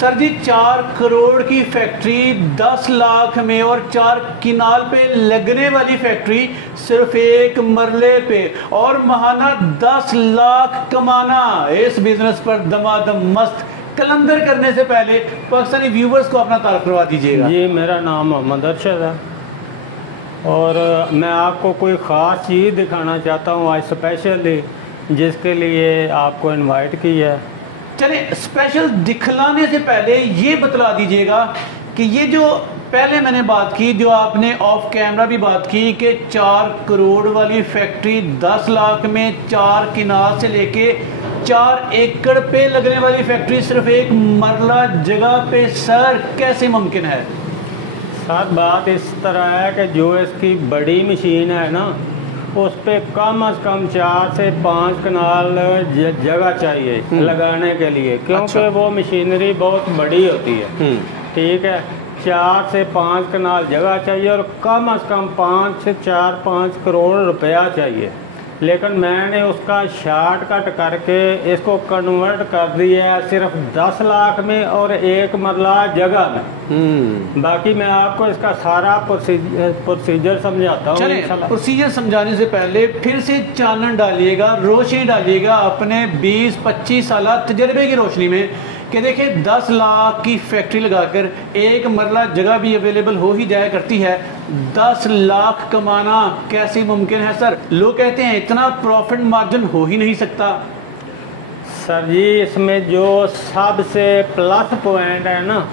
Sir जी 4 करोड़ की factory 10 lakh में और 4 किनाल पे लगने वाली फैक्ट्री सिर्फ एक मरले पे और महाना 10 लाख कमाना। इस बिजनेस पर दमादम मस्त कलंदर करने से पहले पाकिस्तानी व्यूवर्स को अपना तारुफ करवा दीजिएगा। जी, मेरा नाम मोहम्मद अरशद है और मैं आपको कोई ख़ास चीज़ दिखाना चाहता हूँ आज स्पेशली, जिसके लिए आपको इनवाइट किया है। चले स्पेशल दिखलाने से पहले ये बतला दीजिएगा कि ये जो पहले मैंने बात की, जो आपने ऑफ कैमरा भी बात की कि 4 करोड़ वाली फैक्ट्री 10 लाख में 4 किनाल से लेके 4 एकड़ पे लगने वाली फैक्ट्री सिर्फ एक मरला जगह पे, सर कैसे मुमकिन है? सर बात इस तरह है कि जो इसकी बड़ी मशीन है ना, उस पे कम से कम 4 से 5 कनाल जगह चाहिए लगाने के लिए, क्योंकि अच्छा। वो मशीनरी बहुत बड़ी होती है। ठीक है, 4 से 5 कनाल जगह चाहिए और कम से कम 5 से 4-5 करोड़ रुपया चाहिए। लेकिन मैंने उसका शॉर्टकट करके इसको कन्वर्ट कर दिया है सिर्फ 10 लाख में और एक मरला जगह में। बाकी मैं आपको इसका सारा प्रोसीजर समझाता हूँ। प्रोसीजर समझाने से पहले फिर से चानन डालिएगा, रोशनी डालिएगा अपने 20-25 साल तजर्बे की रोशनी में कि देखिए 10 लाख की फैक्ट्री लगाकर एक मरला जगह भी अवेलेबल हो ही जाया करती है। 10 लाख कमाना कैसे मुमकिन है सर? लोग कहते हैं इतना प्रॉफिट मार्जिन हो ही नहीं सकता। सर जी, इसमें जो सबसे प्लस पॉइंट है ना,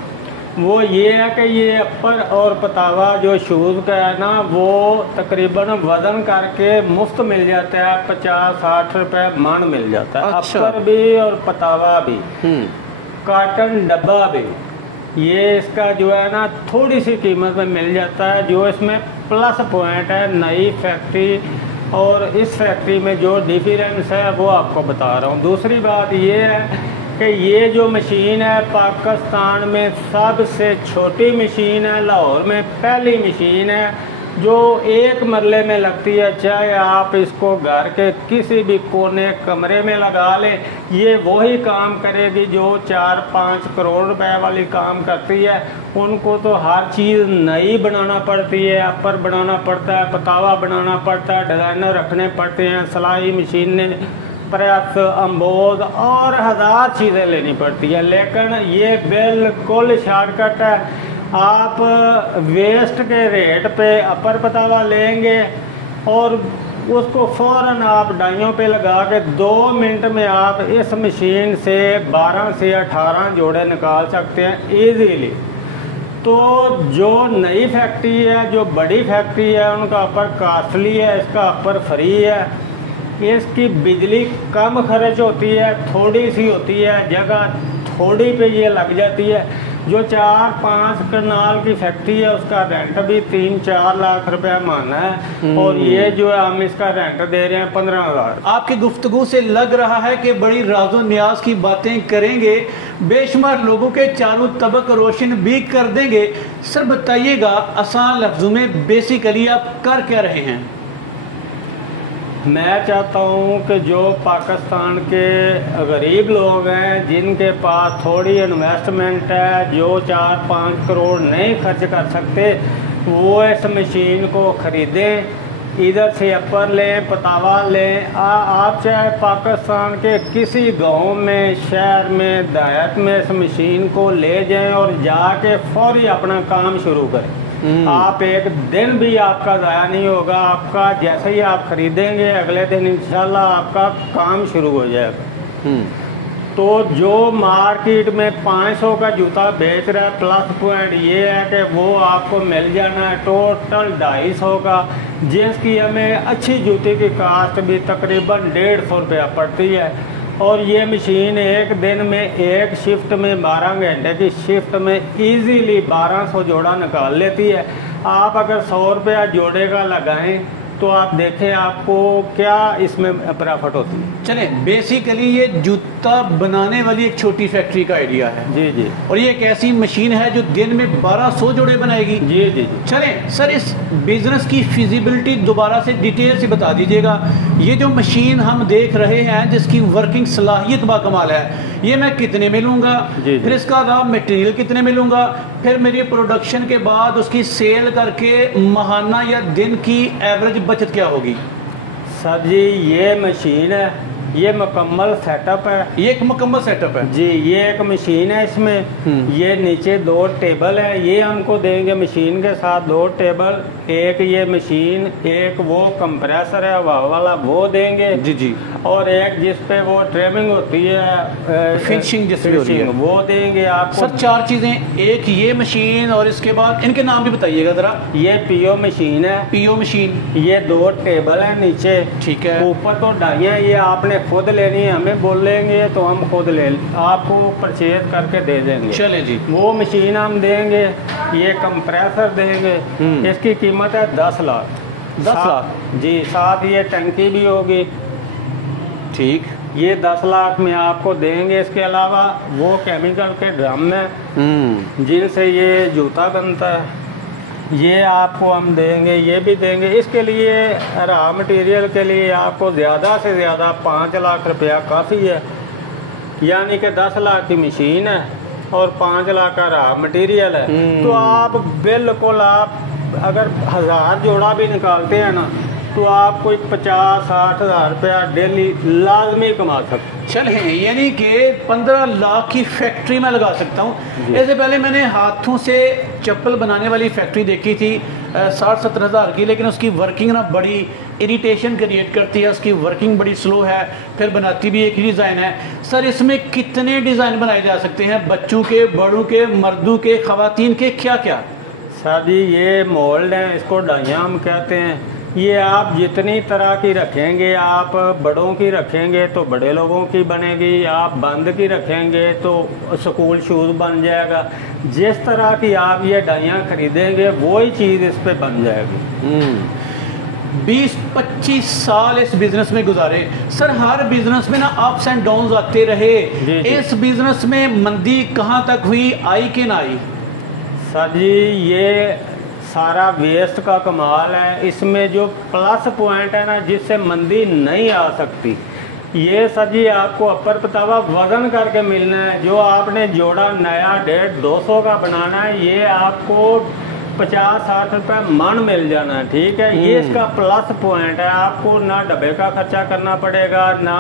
वो ये है कि ये अपर और पतावा जो शूज़ का है ना, वो तकरीबन वज़न करके मुफ्त मिल जाता है, 50-60 रुपए मन मिल जाता है। अच्छा। अपर भी और पतावा भी, काटन डब्बा भी, ये इसका जो है ना थोड़ी सी कीमत में मिल जाता है। जो इसमें प्लस पॉइंट है नई फैक्ट्री और इस फैक्ट्री में जो डिफरेंस है वो आपको बता रहा हूँ। दूसरी बात ये है कि ये जो मशीन है पाकिस्तान में सबसे छोटी मशीन है, लाहौर में पहली मशीन है जो एक मरले में लगती है। चाहे आप इसको घर के किसी भी कोने कमरे में लगा लें, ये वही काम करेगी जो 4-5 करोड़ रुपए वाली काम करती है। उनको तो हर चीज़ नई बनाना पड़ती है, अपर बनाना पड़ता है, पतावा बनाना पड़ता है, डिज़ाइनर रखने पड़ते हैं, सिलाई मशीनें, प्रेस, अम्बोज और 1000 चीज़ें लेनी पड़ती है। लेकिन ये बिल्कुल शॉर्टकट है। आप वेस्ट के रेट पे अपर पतावा लेंगे और उसको फ़ौरन आप डाइयों पे लगा के 2 मिनट में आप इस मशीन से 12 से 18 जोड़े निकाल सकते हैं इजीली। तो जो नई फैक्ट्री है, जो बड़ी फैक्ट्री है, उनका अपर कॉस्टली है, इसका अपर फ्री है। इसकी बिजली कम खर्च होती है, थोड़ी सी होती है, जगह थोड़ी पे ये लग जाती है। जो 4-5 कनाल की फैक्ट्री है उसका रेंट भी 3-4 लाख रुपया माना है और ये जो है हम इसका रेंट दे रहे हैं 15,000। आपकी गुफ्तगू से लग रहा है कि बड़ी राजो न्याज की बातें करेंगे, बेशुमार लोगों के चारों तबक रोशन भी कर देंगे। सर बताइएगा आसान लफ्जों में बेसिकली आप कर क्या रहे हैं? मैं चाहता हूँ कि जो पाकिस्तान के गरीब लोग हैं, जिनके पास थोड़ी इन्वेस्टमेंट है, जो 4-5 करोड़ नहीं खर्च कर सकते, वो इस मशीन को ख़रीदें। इधर से अपर लें, पतावा लें। आप चाहे पाकिस्तान के किसी गांव में, शहर में, देहात में इस मशीन को ले जाएं और जाके फौरी अपना काम शुरू करें। आप एक दिन भी आपका ज़ाया नहीं होगा। आपका जैसे ही आप खरीदेंगे अगले दिन इंशाल्लाह आपका काम शुरू हो जाएगा। तो जो मार्केट में 500 का जूता बेच रहा है, प्लस पॉइंट ये है कि वो आपको मिल जाना है टोटल 250 का, जिसकी हमें अच्छी जूते की कास्ट भी तकरीबन 150 रुपया पड़ती है। और ये मशीन एक दिन में एक शिफ्ट में 12 घंटे की शिफ्ट में इजीली 1200 जोड़ा निकाल लेती है। आप अगर 100 रुपया जोड़े का लगाएं तो आप देखें आपको क्या इसमें प्रॉफिट होती है। चले, बेसिकली ये जूता बनाने वाली एक छोटी फैक्ट्री का आइडिया है। जी जी। और ये एक ऐसी मशीन है जो दिन में 1200 जोड़े बनाएगी। जी जी जी। चले सर, इस बिजनेस की फिजिबिलिटी दोबारा से डिटेल से बता दीजिएगा। ये जो मशीन हम देख रहे हैं जिसकी वर्किंग सलाहियत बाकमाल है, ये मैं कितने में लूँगा, फिर इसका रॉ मटेरियल कितने में लूँगा, फिर मेरी प्रोडक्शन के बाद उसकी सेल करके माहाना या दिन की एवरेज बचत क्या होगी? सर जी ये मशीन है, ये मुकम्मल सेटअप है। ये एक मुकम्मल सेटअप है जी। ये एक मशीन है, इसमें ये नीचे 2 टेबल है, ये हमको देंगे मशीन के साथ 2 टेबल, एक ये मशीन, एक वो कंप्रेसर है हवा वाला वो देंगे। जी जी। और एक जिस पे वो ट्रिमिंग होती है, फिनिशिंग जिस पे होती है, वो देंगे आपको। सर 4 चीजें, एक ये मशीन और इसके बाद इनके नाम भी बताइएगा जरा। ये पीओ मशीन है। PO machine. ये 2 टेबल है नीचे। ठीक है। ऊपर तो डाइयाँ ये आपने खुद लेनी है, हमें बोलेंगे तो हम खुद ले आपको परचेज करके दे देंगे। चले जी। वो मशीन हम देंगे, ये कंप्रेसर देंगे, इसकी कीमत है 10 लाख। 10 लाख जी। साथ ये टंकी भी होगी। ठीक। ये 10 लाख में आपको देंगे। इसके अलावा वो केमिकल के ड्रम है जिनसे ये जूता बनता है, ये आपको हम देंगे, ये भी देंगे। इसके लिए रॉ मटेरियल के लिए आपको ज़्यादा से ज़्यादा 5 लाख रुपया काफ़ी है। यानी कि 10 लाख की मशीन है और 5 लाख का रॉ मटेरियल है। तो आप बिल्कुल, आप अगर 1000 जोड़ा भी निकालते हैं ना, तो आप कोई 50-60 हज़ार रुपया डेली लाजमी कमा सकते। चले, यानी कि 15 लाख की फैक्ट्री में लगा सकता हूँ। इससे पहले मैंने हाथों से चप्पल बनाने वाली फैक्ट्री देखी थी 60-70 हज़ार की, लेकिन उसकी वर्किंग ना बड़ी इरिटेशन क्रिएट करती है, उसकी वर्किंग बड़ी स्लो है, फिर बनाती भी एक ही डिज़ाइन है। सर इसमें कितने डिज़ाइन बनाए जा सकते हैं, बच्चों के, बड़ों के, मर्दों के, ख़वातीन के, क्या क्या? सर जी ये मोल्ड हैं, इसको डाइयाँ हम कहते हैं। ये आप जितनी तरह की रखेंगे, आप बड़ों की रखेंगे तो बड़े लोगों की बनेगी, आप बंद की रखेंगे तो स्कूल शूज़ बन जाएगा। जिस तरह की आप ये डाइयाँ खरीदेंगे वही चीज़ इस पे बन जाएगी। 20-25 साल इस बिजनेस में गुजारे सर, हर बिजनेस में ना अप्स एंड डाउन्स आते रहे। इस बिजनेस में मंदी कहाँ तक हुई, आई कि ना आई? सर जी ये सारा वेस्ट का कमाल है। इसमें जो प्लस पॉइंट है ना, जिससे मंदी नहीं आ सकती, ये सर जी आपको अपर पतावा वजन करके मिलना है। जो आपने जोड़ा नया 150-200 का बनाना है, ये आपको 50-60 रुपये मन मिल जाना है। ठीक है। ये इसका प्लस पॉइंट है। आपको ना डब्बे का खर्चा करना पड़ेगा, ना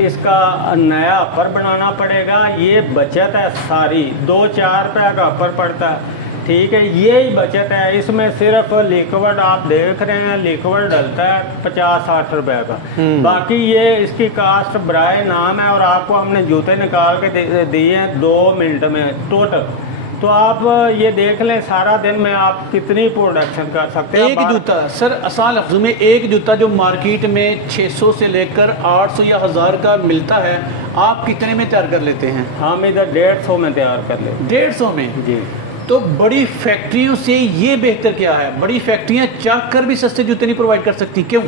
इसका नया अपर बनाना पड़ेगा। ये बचत है सारी, 2-4 रुपये का अपर पड़ता है। ठीक है, यही बचत है। इसमें सिर्फ लिक्विड आप देख रहे हैं, लिक्विड डलता है 50-60 रुपए का। बाकी ये इसकी कास्ट ब्राय नाम है, और आपको हमने जूते निकाल के दिए हैं 2 मिनट में टोटल। तो आप ये देख लें सारा दिन में आप कितनी प्रोडक्शन कर सकते हैं। एक जूता सर, आसान लफ्ज़ों में, एक जूता जो मार्केट में 600 से लेकर 800 या 1000 का मिलता है, आप कितने में तैयार कर लेते हैं? हम इधर 150 में तैयार कर लेते हैं। 150 में? जी। तो बड़ी फैक्ट्रियों से ये बेहतर क्या है? बड़ी फैक्ट्रियां चाह कर भी सस्ते जूते नहीं प्रोवाइड कर सकती, क्यों?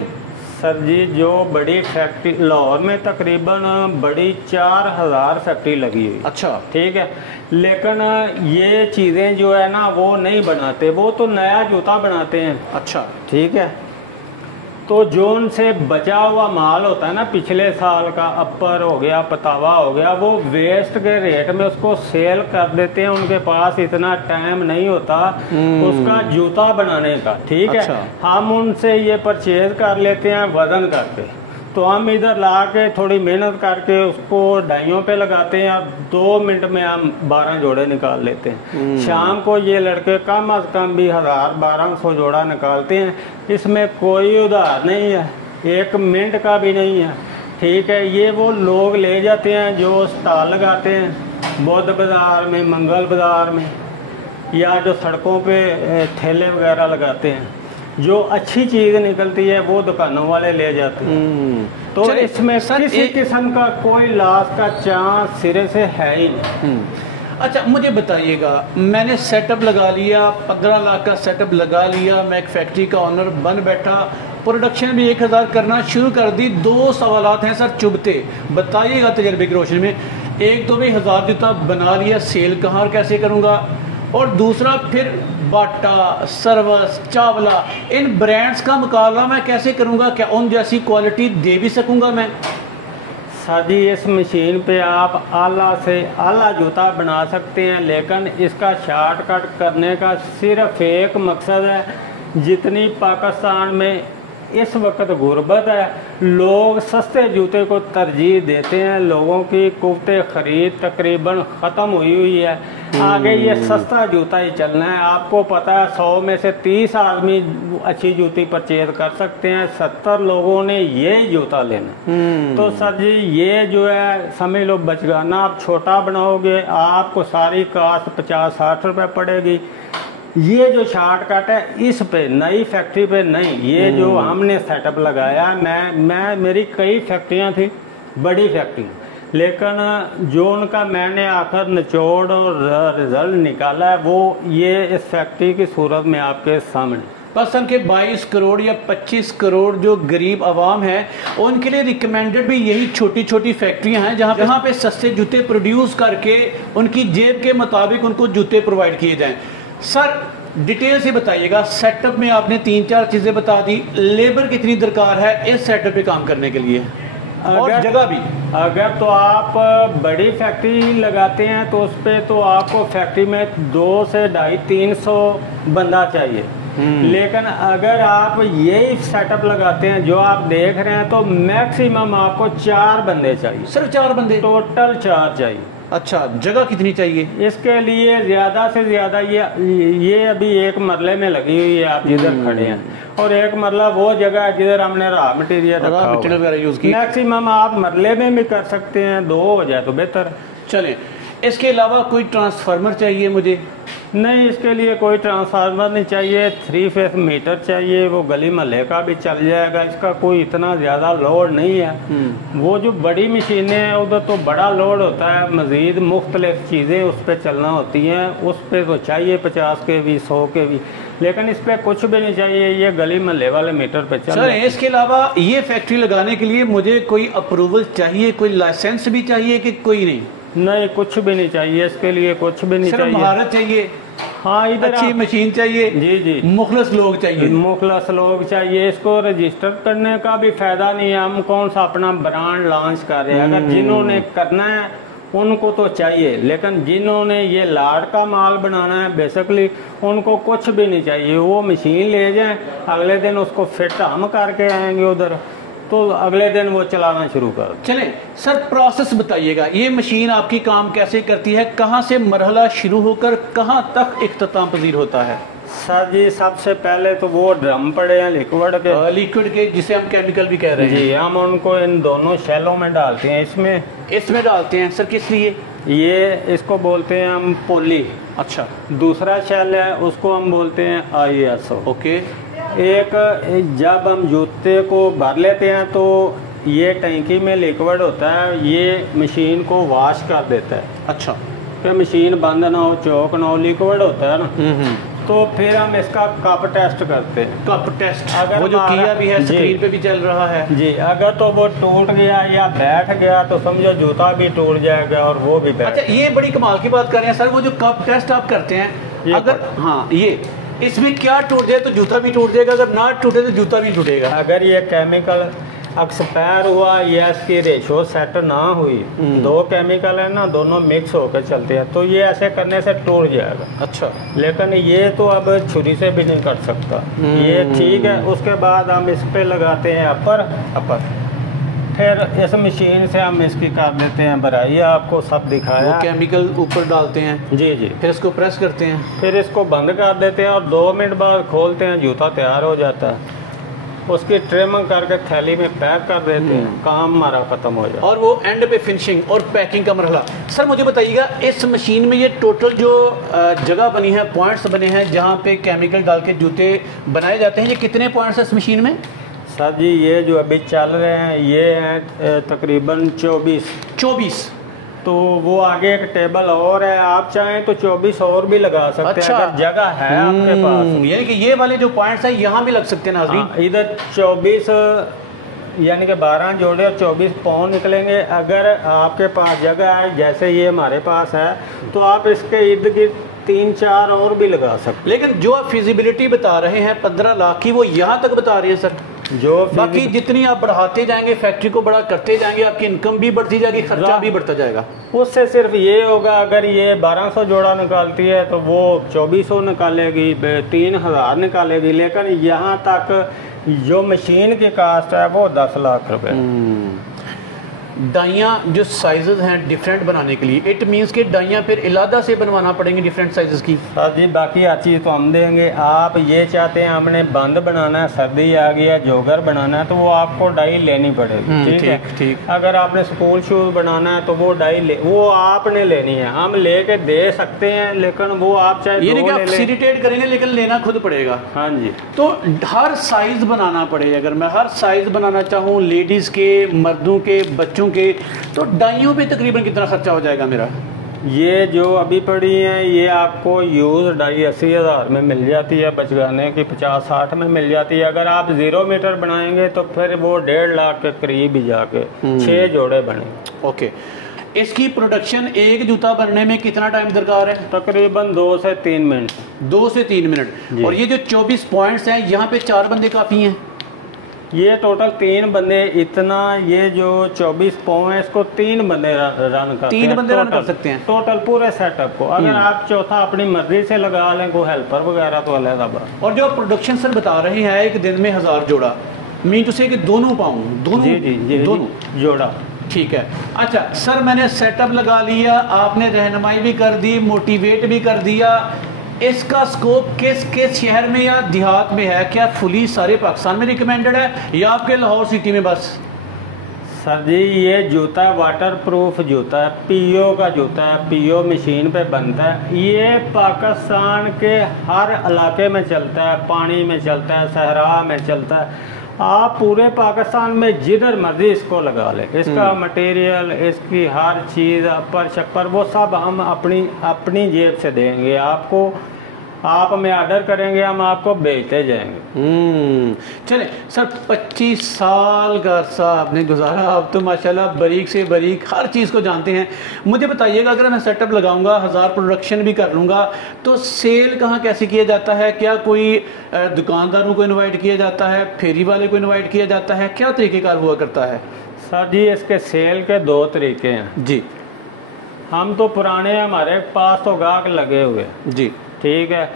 सर जी जो बड़ी फैक्ट्री लाहौर में तकरीबन बड़ी 4000 फैक्ट्री लगी हुई। अच्छा। ठीक है, लेकिन ये चीज़ें जो है ना वो नहीं बनाते, वो तो नया जूता बनाते हैं। अच्छा। ठीक है। तो जो उनसे बचा हुआ माल होता है ना, पिछले साल का अपर हो गया, पतावा हो गया, वो वेस्ट के रेट में उसको सेल कर देते हैं। उनके पास इतना टाइम नहीं होता उसका जूता बनाने का। ठीक है। हम उनसे ये परचेज कर लेते हैं वजन करके, तो हम इधर ला के थोड़ी मेहनत करके उसको डाइयों पे लगाते हैं, और 2 मिनट में हम 12 जोड़े निकाल लेते हैं। शाम को ये लड़के कम अज कम भी 1000-1200 जोड़ा निकालते हैं। इसमें कोई उधार नहीं है, 1 मिनट का भी नहीं है। ठीक है। ये वो लोग ले जाते हैं जो स्टॉल लगाते हैं बुध बाज़ार में, मंगल बाज़ार में, या जो सड़कों पे ठेले वगैरह लगाते हैं। जो अच्छी चीज़ निकलती है वो दुकानों वाले ले जाते हैं। तो इसमें किसी किस्म का कोई लॉस का चांस सिरे से है ही नहीं। अच्छा मुझे बताइएगा, मैंने सेटअप लगा लिया, 15 लाख का सेटअप लगा लिया, मैं एक फैक्ट्री का ऑनर बन बैठा, प्रोडक्शन भी 1000 करना शुरू कर दी। 2 सवालात हैं सर चुभते, बताइएगा तजर्बे की रोशनी में। एक तो भाई 1000 जूता बना लिया, सेल कहाँ और कैसे करूँगा, और दूसरा फिर बाटा, सर्वस, चावला, इन ब्रांड्स का मुकाबला मैं कैसे करूँगा? क्या उन जैसी क्वालिटी दे भी सकूँगा मैं? सर जी इस मशीन पे आप आला से आला जूता बना सकते हैं, लेकिन इसका शॉर्टकट करने का सिर्फ एक मकसद है। जितनी पाकिस्तान में इस वक्त गुर्बत है, लोग सस्ते जूते को तरजीह देते हैं। लोगों की कुव्वते ख़रीद तकरीबन ख़त्म हुई है। आगे ये सस्ता जूता ही चलना है। आपको पता है 100 में से 30 आदमी अच्छी जूती परचेज कर सकते हैं, 70 लोगों ने ये जूता लेना। तो सर जी ये जो है समझ लो बचगाना आप छोटा बनाओगे, आपको सारी कास्ट 50-60 रुपये पड़ेगी। ये जो शॉर्टकट है इस पे नई फैक्ट्री पे नहीं, ये जो हमने सेटअप लगाया, मैं मेरी कई फैक्ट्रियां थी, बड़ी फैक्ट्री, लेकिन जो उनका मैंने आखिर निचोड़ और रिजल्ट निकाला है वो ये इस फैक्ट्री की सूरत में आपके सामने। बस के 22 करोड़ या 25 करोड़ जो गरीब आवाम है उनके लिए रिकमेंडेड भी यही छोटी छोटी फैक्ट्रियां हैं जहां पे सस्ते जूते प्रोड्यूस करके उनकी जेब के मुताबिक उनको जूते प्रोवाइड किए जाएं। सर डिटेल से बताइएगा, सेटअप में आपने 3-4 चीज़ें बता दी, लेबर कितनी दरकार है इस सेटअप पे काम करने के लिए, और जगह भी? अगर तो आप बड़ी फैक्ट्री लगाते हैं तो उस पर तो आपको फैक्ट्री में 200 से 250-300 बंदा चाहिए। लेकिन अगर आप यही सेटअप लगाते हैं जो आप देख रहे हैं तो मैक्सिमम आपको 4 बंदे चाहिए। सिर्फ 4 बंदे? टोटल 4 चाहिए। अच्छा, जगह कितनी चाहिए इसके लिए? ज्यादा से ज्यादा ये अभी एक मरले में लगी हुई है आप जिधर खड़े हैं, और एक मरला वो जगह है जिधर हमने रॉ मटेरियल वगैरह यूज किया। मैक्सिमम आप मरले में भी कर सकते हैं, 2 हो जाए तो बेहतर। चलें, इसके अलावा कोई ट्रांसफार्मर चाहिए मुझे? नहीं, इसके लिए कोई ट्रांसफार्मर नहीं चाहिए। 3 फेस मीटर चाहिए, वो गली महल्ले का भी चल जाएगा। इसका कोई इतना ज़्यादा लोड नहीं है। वो जो बड़ी मशीनें हैं उधर तो बड़ा लोड होता है, मज़ीद मुख्तलिफ चीज़ें उस पर चलना होती हैं, उस पर तो चाहिए 50 के भी 100 के भी, लेकिन इस पर कुछ भी नहीं चाहिए, ये गली महल्ले वाले मीटर पे चल। इसके अलावा ये फैक्ट्री लगाने के लिए मुझे कोई अप्रूवल चाहिए, कोई लाइसेंस भी चाहिए कि कोई नहीं? नहीं, कुछ भी नहीं चाहिए इसके लिए, कुछ भी नहीं चाहिए। महारत चाहिए, हाँ, इधर अच्छी मशीन चाहिए, जी, मुखलस लोग चाहिए, मुखलस लोग चाहिए। इसको रजिस्टर करने का भी फायदा नहीं है, हम कौन सा अपना ब्रांड लॉन्च कर रहे हैं। अगर जिन्होंने करना है उनको तो चाहिए, लेकिन जिन्होंने ये लाड का माल बनाना है बेसिकली उनको कुछ भी नहीं चाहिए। वो मशीन ले जाएं, अगले दिन उसको फिट हम करके आएंगे उधर, तो अगले दिन वो चलाना शुरू कर। चलें सर, प्रोसेस बताइएगा, ये मशीन आपकी काम कैसे करती है, कहाँ से मरहला शुरू होकर कहाँ तक इख्तिताम पजीर होता है? सर जी सबसे पहले तो वो ड्रम पड़े हैं लिक्विड के जिसे हम केमिकल भी कह रहे हैं जी, हम उनको इन दोनों शैलों में डालते हैं। इसमें डालते हैं सर, किस लिए? ये इसको बोलते हैं हम पोली। अच्छा, दूसरा शैल है उसको हम बोलते हैं ISO। ओके। एक जब हम जूते को भर लेते हैं तो ये टैंकी में लिक्विड होता है, ये मशीन को वॉश कर देता है। अच्छा, कि मशीन बंद ना हो, चौक ना हो, लिक्विड होता है ना। तो फिर हम इसका कप टेस्ट करते हैं। कप टेस्ट अगर वो जो किया भी है, स्क्रीन पे भी चल रहा है जी। अगर तो वो टूट गया या बैठ गया तो समझो जूता भी टूट जाएगा और वो भी बैठ। अच्छा, ये बड़ी कमाल की बात कर रहे हैं सर, वो जो कप टेस्ट आप करते हैं, अगर हाँ ये इसमें क्या टूट जाए तो जूता भी टूट जाएगा, अगर ना टूटे तो जूता भी टूटेगा। अगर ये केमिकल एक्सपायर हुआ या इसकी रेशो सेट ना हुई, 2 केमिकल है ना, दोनों मिक्स होकर चलते हैं, तो ये ऐसे करने से टूट जाएगा। अच्छा, लेकिन ये तो अब छुरी से भी नहीं कर सकता, ये ठीक है। उसके बाद हम इस पे लगाते हैं अपर, फिर इस मशीन से हम इसकी कर देते हैं भराई, आपको सब दिखाया। वो केमिकल ऊपर डालते हैं जी, फिर इसको प्रेस करते हैं, फिर इसको बंद कर देते हैं और 2 मिनट बाद खोलते हैं, जूता तैयार हो जाता है। उसकी ट्रिमिंग करके थैली में पैक कर देते हैं, काम हमारा खत्म हो जाए। और वो एंड पे फिनिशिंग और पैकिंग का मरहला। सर मुझे बताइएगा, इस मशीन में ये टोटल जो जगह बनी है, पॉइंट्स बने हैं जहाँ पे केमिकल डाल के जूते बनाए जाते हैं, ये कितने पॉइंट्स है इस मशीन में? सर जी ये जो अभी चल रहे हैं ये हैं तकरीबन 24। तो वो आगे एक टेबल और है, आप चाहें तो 24 और भी लगा सकते हैं अगर जगह है आपके पास। यानी कि ये वाले जो पॉइंट्स हैं यहाँ भी लग सकते हैं नाज़रीन। इधर 24 यानी कि 12 जोड़े और 24 पाँव निकलेंगे। अगर आपके पास जगह है जैसे ये हमारे पास है तो आप इसके इर्द गिर्द 3-4 और भी लगा सकते। लेकिन जो आप फिजिबिलिटी बता रहे हैं 15 लाख की, वो यहाँ तक बता रही है सर। जो बाकी जितनी आप बढ़ाते जाएंगे, फैक्ट्री को बड़ा करते जाएंगे, आपकी इनकम भी बढ़ती जाएगी, खर्चा भी बढ़ता जाएगा। उससे सिर्फ ये होगा, अगर ये 1200 जोड़ा निकालती है तो वो 2400 निकालेगी, 3000 निकालेगी। लेकिन यहाँ तक जो मशीन की कास्ट है वो 10 लाख रुपए। डाइयाँ जो साइजेस हैं डिफरेंट बनाने के लिए, इट मींस कि डाइयाँ फिर इलादा से बनवाना पड़ेंगी डिफरेंट साइजेस की। सर जी बाकी हर चीज़ तो हम देंगे। आप ये चाहते हैं हमने बंद बनाना है, सर्दी आ गई है, जोगर बनाना है, तो वो आपको डाई लेनी पड़ेगी। ठीक है, ठीक। अगर आपने स्कूल शूज बनाना है तो वो डाई वो आपने लेनी है। हम लेके दे सकते हैं लेकिन वो आप चाहे ये नहीं कि आप फैसिलिटेट करेंगे लेकिन लेना खुद पड़ेगा। हाँ जी। तो हर साइज बनाना पड़ेगा। अगर मैं हर साइज बनाना चाहूँ, लेडीज़ के, मर्दों के, बच्चों के, तो डाइयों पे तकरीबन कितना खर्चा हो जाएगा मेरा? ये जो अभी पड़ी हैं ये आपको यूज डाई 80,000 में मिल जाती है, बचगाने की 50-60 में मिल जाती है। अगर आप 0 मीटर बनाएंगे तो फिर वो 1.5 लाख के करीब ही जाके 6 जोड़े बने। ओके, इसकी प्रोडक्शन एक जूता बनने में कितना टाइम दरकार है? तकरीबन 2 से 3 मिनट। 2 से 3 मिनट। और ये जो 24 पॉइंट्स हैं यहाँ पे 4 बंदे काफ़ी हैं? ये टोटल 3 बंदे, इतना ये जो 24 पाँव है इसको 3 बंदे रन करते हैं। 3 बंदे रन कर सकते हैं टोटल पूरे सेटअप को। अगर आप चौथा अपनी मर्जी से लगा लें कोई हेल्पर वगैरह तो अलग बात। और जो प्रोडक्शन सर बता रहे हैं एक दिन में 1000 जोड़ा, मीन टू से कि दोनों पाऊँ, दोनों जोड़ा। ठीक है। अच्छा सर, मैंने सेटअप लगा लिया, आपने रहनुमाई भी कर दी, मोटिवेट भी कर दिया। इसका स्कोप किस किस शहर में या देहात में है? क्या फुली सारे पाकिस्तान में रिकमेंडेड है या आपके लाहौर सिटी में बस? सर जी ये जूता वाटर प्रूफ जूता है, पीओ का जूता है, पीओ मशीन पे बनता है। ये पाकिस्तान के हर इलाके में चलता है, पानी में चलता है, सहरा में चलता है। आप पूरे पाकिस्तान में जिधर मर्जी इसको लगा लें। इसका मटेरियल, इसकी हर चीज़, अपर शक्कर, वो सब हम अपनी जेब से देंगे आपको। आप हमें ऑर्डर करेंगे, हम आपको भेजते जाएंगे। चले सर, 25 साल का अरसा आपने गुजारा, आप तो माशाल्लाह बारीक से बारीक हर चीज़ को जानते हैं। मुझे बताइएगा, अगर मैं सेटअप लगाऊंगा, 1000 प्रोडक्शन भी कर लूँगा, तो सेल कहाँ कैसे किया जाता है? क्या कोई दुकानदारों को इनवाइट किया जाता है, फेरी वाले को इनवाइट किया जाता है? क्या तरीक़ेकार हुआ करता है? सर जी इसके सेल के 2 तरीके हैं जी। हम तो पुराने, हमारे पास तो गाहक लगे हुए जी। ठीक है।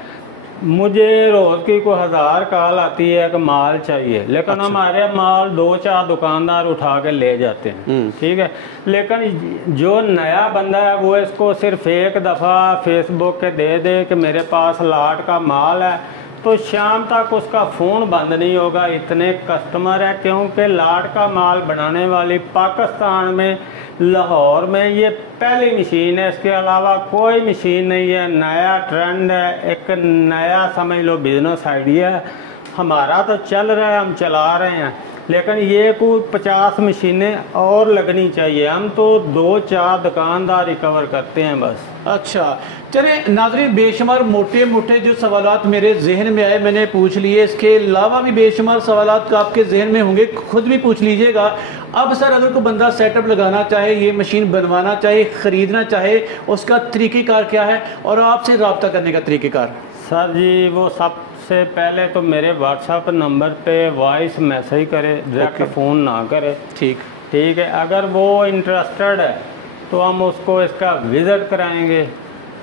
मुझे रोज की कोई 1000 कॉल आती है कि माल चाहिए, लेकिन अच्छा। हमारे माल 2-4 दुकानदार उठा के ले जाते हैं। ठीक है, लेकिन जो नया बंदा है वो इसको सिर्फ एक दफ़ा फेसबुक के दे दे कि मेरे पास लाट का माल है, तो शाम तक उसका फ़ोन बंद नहीं होगा। इतने कस्टमर है, क्योंकि लाट का माल बनाने वाली पाकिस्तान में, लाहौर में ये पहली मशीन है। इसके अलावा कोई मशीन नहीं है। नया ट्रेंड है, एक नया समझ लो बिजनेस आइडिया है। हमारा तो चल रहा है, हम चला रहे हैं, लेकिन ये कोई 50 मशीनें और लगनी चाहिए। हम तो 2-4 दुकानदार रिकवर करते हैं बस। अच्छा चले नाज़रीन, बेशुमार मोटे मोटे जो सवालात मेरे जहन में आए मैंने पूछ लिए। इसके अलावा भी बेशुमार सवालात आपके जहन में होंगे, खुद भी पूछ लीजिएगा। अब सर, अगर कोई बंदा सेटअप लगाना चाहे, ये मशीन बनवाना चाहे, ख़रीदना चाहे, उसका तरीक़ेकार क्या है और आपसे रब्ता करने का तरीक़ेकार? सर जी वो सबसे पहले तो मेरे व्हाट्सएप नंबर पे वॉइस मैसेज करे, डायरेक्ट फ़ोन ना करे। ठीक है। अगर वो इंटरेस्टेड है तो हम उसको इसका विज़िट कराएंगे।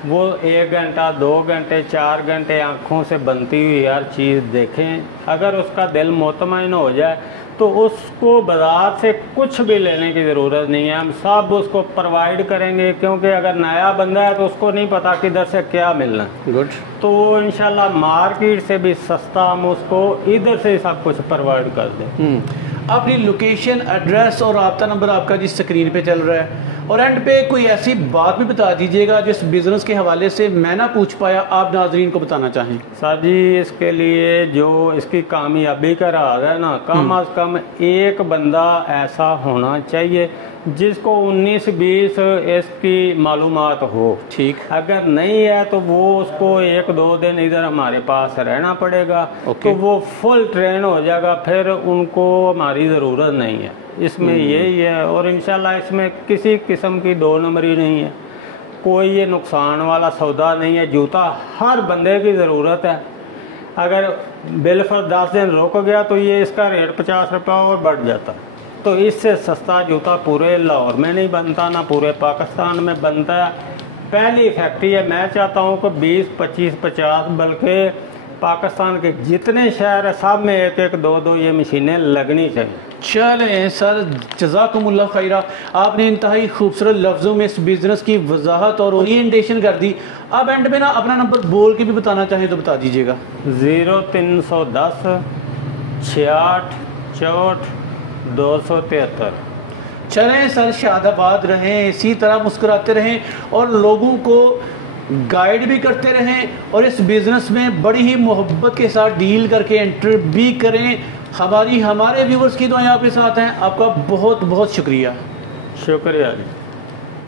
वो 1 घंटा, 2 घंटे, 4 घंटे आँखों से बनती हुई हर चीज़ देखें। अगर उसका दिल मुतमईन हो जाए तो उसको बाजार से कुछ भी लेने की ज़रूरत नहीं है, हम सब उसको प्रोवाइड करेंगे। क्योंकि अगर नया बंदा है तो उसको नहीं पता किधर से क्या मिलना। गुड। तो इंशाल्लाह मार्केट से भी सस्ता हम उसको इधर से सब कुछ प्रोवाइड कर दें। अपनी लोकेशन, एड्रेस और रब्ता नंबर आपका जिस स्क्रीन पे चल रहा है, और एंड पे कोई ऐसी बात भी बता दीजिएगा जिस बिज़नेस के हवाले से मैं ना पूछ पाया, आप नाजरीन को बताना चाहें। सर जी, इसके लिए जो इसकी कामयाबी का राज है ना, कम अज़ कम एक बंदा ऐसा होना चाहिए जिसको 19-20 इसकी मालूमात हो। ठीक, अगर नहीं है तो वो उसको 1-2 दिन इधर हमारे पास रहना पड़ेगा, तो वो फुल ट्रेन हो जाएगा, फिर उनको हमारी ज़रूरत नहीं है। इसमें यही है, और इंशाल्लाह इसमें किसी किस्म की 2 नंबरी नहीं है, कोई ये नुकसान वाला सौदा नहीं है। जूता हर बंदे की ज़रूरत है। अगर बिल पर 10 दिन रुक गया तो ये इसका रेट 50 रुपये और बढ़ जाता। तो इससे सस्ता जूता पूरे लाहौर में नहीं बनता, ना पूरे पाकिस्तान में बनता है। पहली फैक्ट्री है। मैं चाहता हूँ कि 20, 25, 50 बल्कि पाकिस्तान के जितने शहर है सब में 1-1, 2-2 ये मशीनें लगनी चाहिए। चलें सर, जज़ाकुमुल्लाह खैरा। आपने इंतहाई खूबसूरत लफ्ज़ों में इस बिज़नेस की वजाहत और ओरिएंटेशन कर दी। अब एंड में ना अपना नंबर बोल के भी बताना चाहें तो बता दीजिएगा। 0310 66 64 273। चलें सर, शादाबाद रहें, इसी तरह मुस्कुराते रहें और लोगों को गाइड भी करते रहें और इस बिज़नेस में बड़ी ही मोहब्बत के साथ डील करके एंटर भी करें। हमारे व्यूवर्स की दुआएं आपके साथ हैं। आपका बहुत बहुत शुक्रिया। शुक्रिया जी।